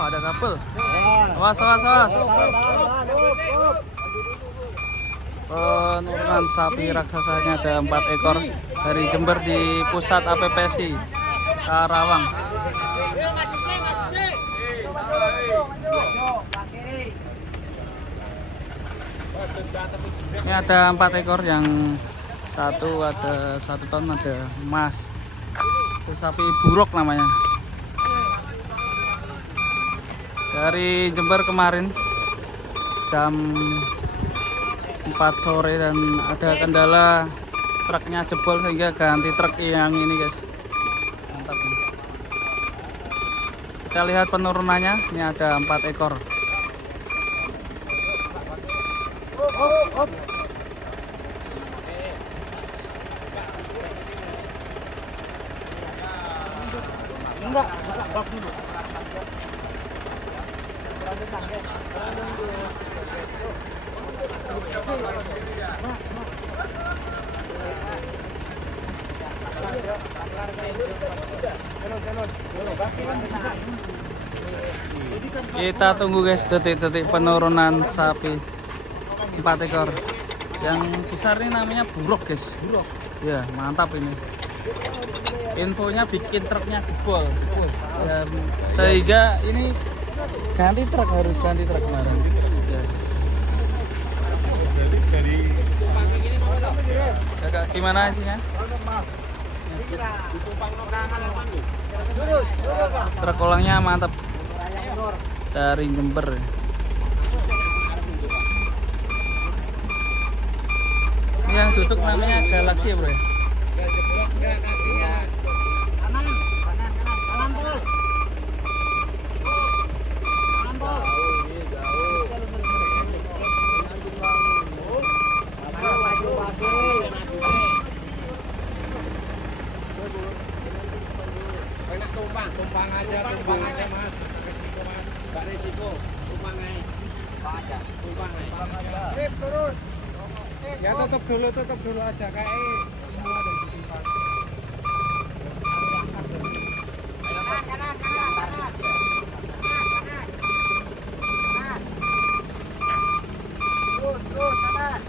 Wah, ada kabel. Awas, awas, awas. Penurunan sapi raksasanya ada 4 ekor dari Jember di pusat APPSI Karawang. Ini ada 4 ekor, yang satu ada 1 ton, ada emas. Itu sapi buruk namanya. Dari Jember kemarin jam 4 sore dan ada kendala truknya jebol sehingga ganti truk yang ini guys. Mantap nih. Kita lihat penurunannya. Ini ada 4 ekor. Kita tunggu guys detik-detik penurunan sapi 4 ekor. Yang besar ini namanya buruk guys. Buruk. Ya, mantap ini. Infonya bikin truknya jebol. Ya, sehingga ini ganti truk, harus ganti truk kemarin. Ya. Agak gimana isinya? Truk kolangnya mantap dari Jember. Ini yang duduk namanya Galaxy ya bro ya? Tumpang aja mas, resiko mas, nggak resiko, tumpang aja, tumpang aja. Sip, turun. Ya tutup dulu aja kayak semua ada di tumpang. Kanan. Terus, kanan.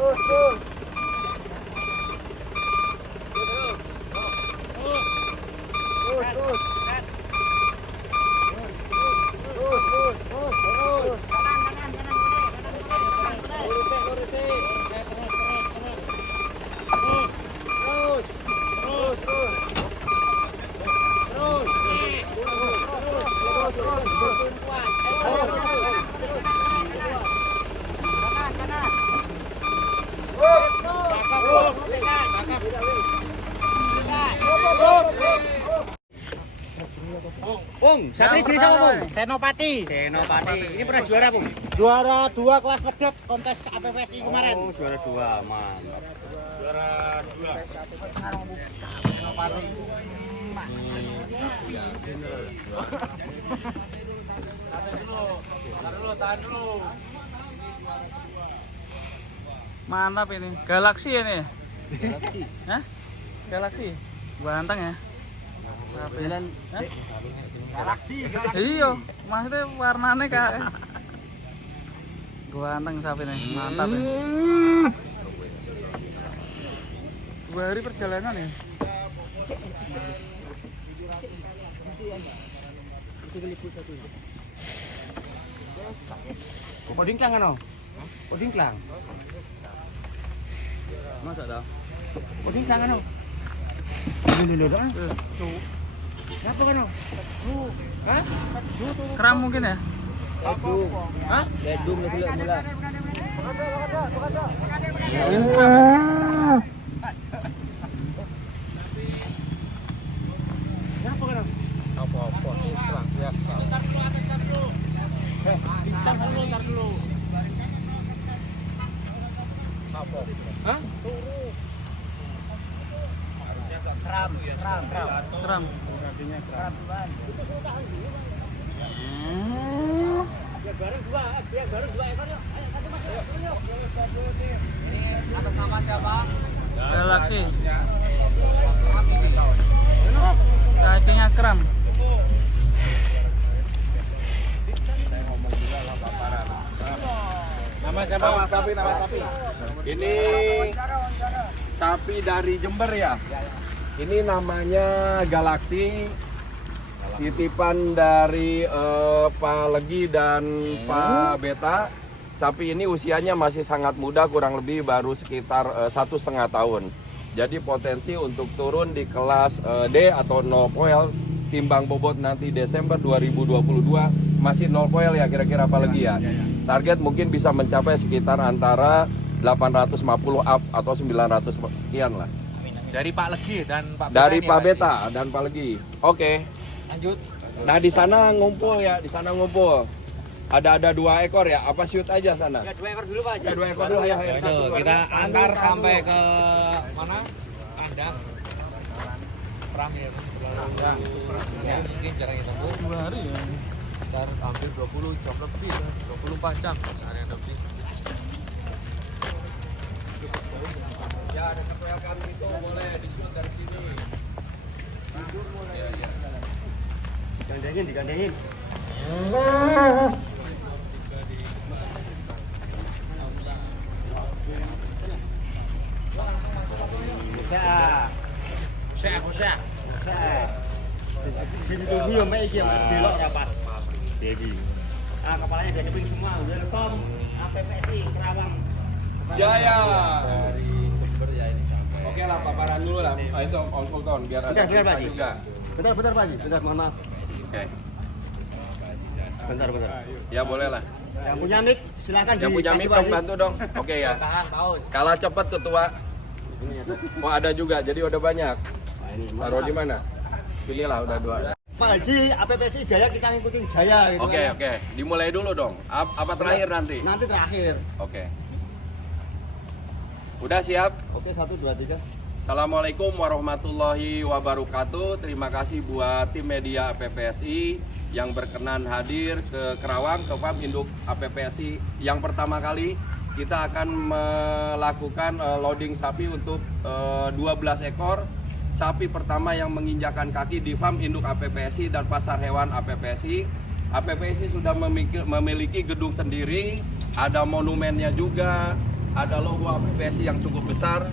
Terus. Bung, siapa ini jenis apa Bung? Senopati. Ini pernah juara Bung? Juara 2 kelas pedot kontes APPSI kemarin. Oh, juara 2, mantap. Juara 2. Senopati. Tahan dulu. Mantap ini. Galaxy ini. Galaxy. Hah? Galaxy. Banteng ya. Sapi. Hah? Galaxy. Iya, maksudnya warnanya kayak ganteng sapi nih, mantap ya. 2 hari perjalanan ya. Oding klang kan? Oding klang. Masa dah? Oding klang kan? Lho. Apa kan? Hah? Kram mungkin ya? Hah? Ledung mula. Apa-apa kurang biasa. Tar dulu. Apa? Hah? Kram. Biar bareng 2 ekor yuk. Ayo, atas nama siapa? Galaxy. Galaxy. VIP Akram. Nama siapa? Nama sapi. Ini sapi dari Jember ya. Ini namanya Galaxy. Titipan dari Pak Legi dan Pak Beta. Sapi ini usianya masih sangat muda, kurang lebih baru sekitar 1,5 tahun. Jadi potensi untuk turun di kelas D atau 0 poel, timbang bobot nanti Desember 2022 masih 0 poel ya kira-kira Pak Legi ya. Target mungkin bisa mencapai sekitar antara 850 up atau 900 sekian lah. Dari Pak Legi dan Pak Beta. Dari ini, Pak Pak Beta dan Pak Legi. Oke. Lanjut. Nah di sana ngumpul ya, di sana ngumpul. Ada 2 ekor ya, apa shoot aja sana? Ya 2 ekor dulu Pak. Ya 2 ekor dulu ya. Itu kita antar sampai ke mana? Kandang. Terakhir. Ya, mungkin jarang ditunggu. 2 hari ya. Sekitar hampir 20 jam lebih, 24 jam yang lebih. Ya ada ketua kami itu boleh di shoot dari sini. Tidur mulai ya. Digandengin. Usah. Ditunggu ya Mbak iki Mas belok rapat. Dewi. Kepalanya udah nyeping semua. Welcome APPSI Kerawang. Jaya. Dari Jember ya ini sampai. Oke lah paparan dulu lah. Itu Om Sultan biar ada Bentar, Pak Haji. juga. Bentar Pak Haji. Bentar, mohon maaf. Oke. Bentar. Ya boleh lah. Yang punya mic silakan Yang punya mic dong bantu dong. Oke ya. Tahan, paus. Kalah cepat ketua. Oh ada juga, jadi udah banyak. Taruh di mana? Pilihlah udah 2. Pak Haji, APPSI Jaya kita ngikutin Jaya gitu kan. Oke. Dimulai dulu dong. Apa terakhir nanti? Nanti terakhir. Oke. Udah siap? Oke, 1 2 3. Assalamualaikum warahmatullahi wabarakatuh. Terima kasih buat tim media APPSI yang berkenan hadir ke Kerawang, ke Farm Induk APPSI. Yang pertama kali kita akan melakukan loading sapi untuk 12 ekor. Sapi pertama yang menginjakan kaki di Farm Induk APPSI dan Pasar Hewan APPSI. APPSI sudah memiliki gedung sendiri, ada monumennya juga, ada logo APPSI yang cukup besar.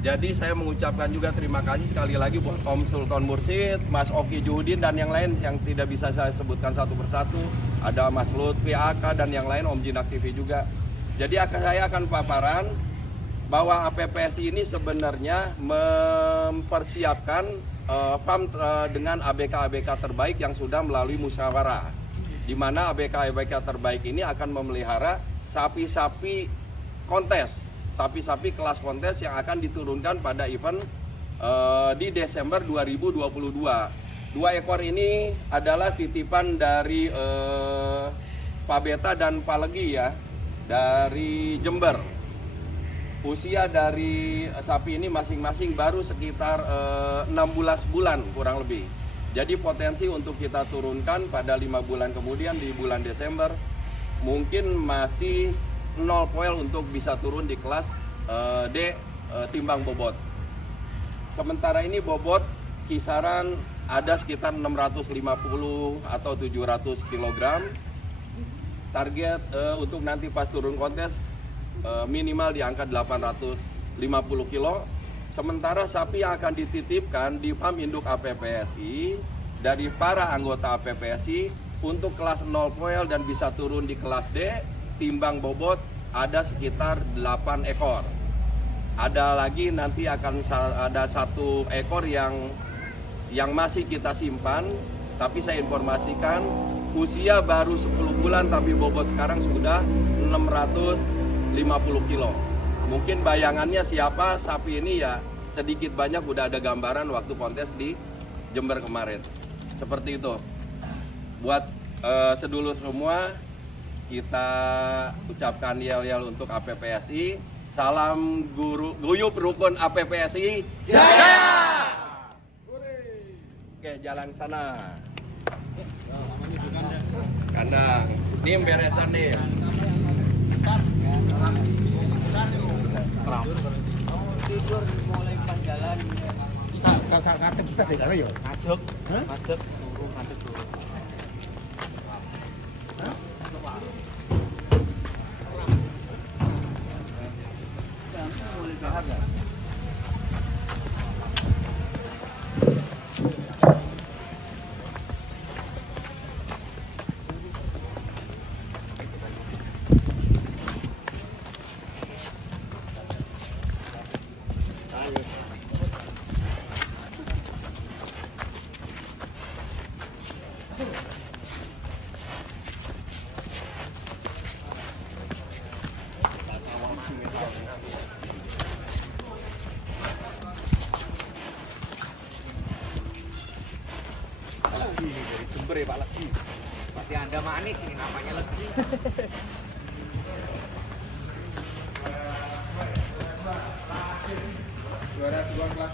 Jadi saya mengucapkan juga terima kasih sekali lagi buat Om Sultan Mursid, Mas Oki Juhudin dan yang lain yang tidak bisa saya sebutkan satu persatu. Ada Mas Lutfi AK dan yang lain, Om Jinak TV juga. Jadi saya akan paparan bahwa APPSI ini sebenarnya mempersiapkan farm dengan ABK-ABK terbaik yang sudah melalui musyawarah. Di mana ABK-ABK terbaik ini akan memelihara sapi-sapi kontes, sapi-sapi kelas kontes yang akan diturunkan pada event di Desember 2022. 2 ekor ini adalah titipan dari Pak Beta dan Pak Legi ya, dari Jember. Usia dari sapi ini masing-masing baru sekitar 16 bulan kurang lebih. Jadi potensi untuk kita turunkan pada 5 bulan kemudian di bulan Desember mungkin masih 0 poel untuk bisa turun di kelas D timbang bobot. Sementara ini bobot kisaran ada sekitar 650 atau 700 kg. Target untuk nanti pas turun kontes minimal di angka 850 kilo. Sementara sapi yang akan dititipkan di Farm Induk APPSI dari para anggota APPSI untuk kelas 0 poel dan bisa turun di kelas D, timbang bobot ada sekitar 8 ekor. Ada lagi nanti akan ada 1 ekor yang masih kita simpan, tapi saya informasikan usia baru 10 bulan tapi bobot sekarang sudah 650 kilo. Mungkin bayangannya siapa sapi ini ya sedikit banyak udah ada gambaran waktu kontes di Jember kemarin. Seperti itu. Buat sedulur semua, kita ucapkan yel-yel untuk APPSI. Salam guyup rukun APPSI. Jaya! Oke, jalan sana. Kandang. Nim beresan nih. Tidur mulai Kakak ngadep kita tidak ada ya? Ngadeg. Ngadeg turun, ngadeg turun. Ini dari Jember ya Pak Legi. Pasti Anda manis ini namanya Legi. Juara 2 kelas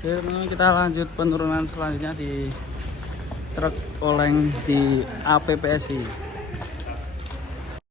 Oke, teman-teman, kita lanjut penurunan selanjutnya di truk oleng di APPSI.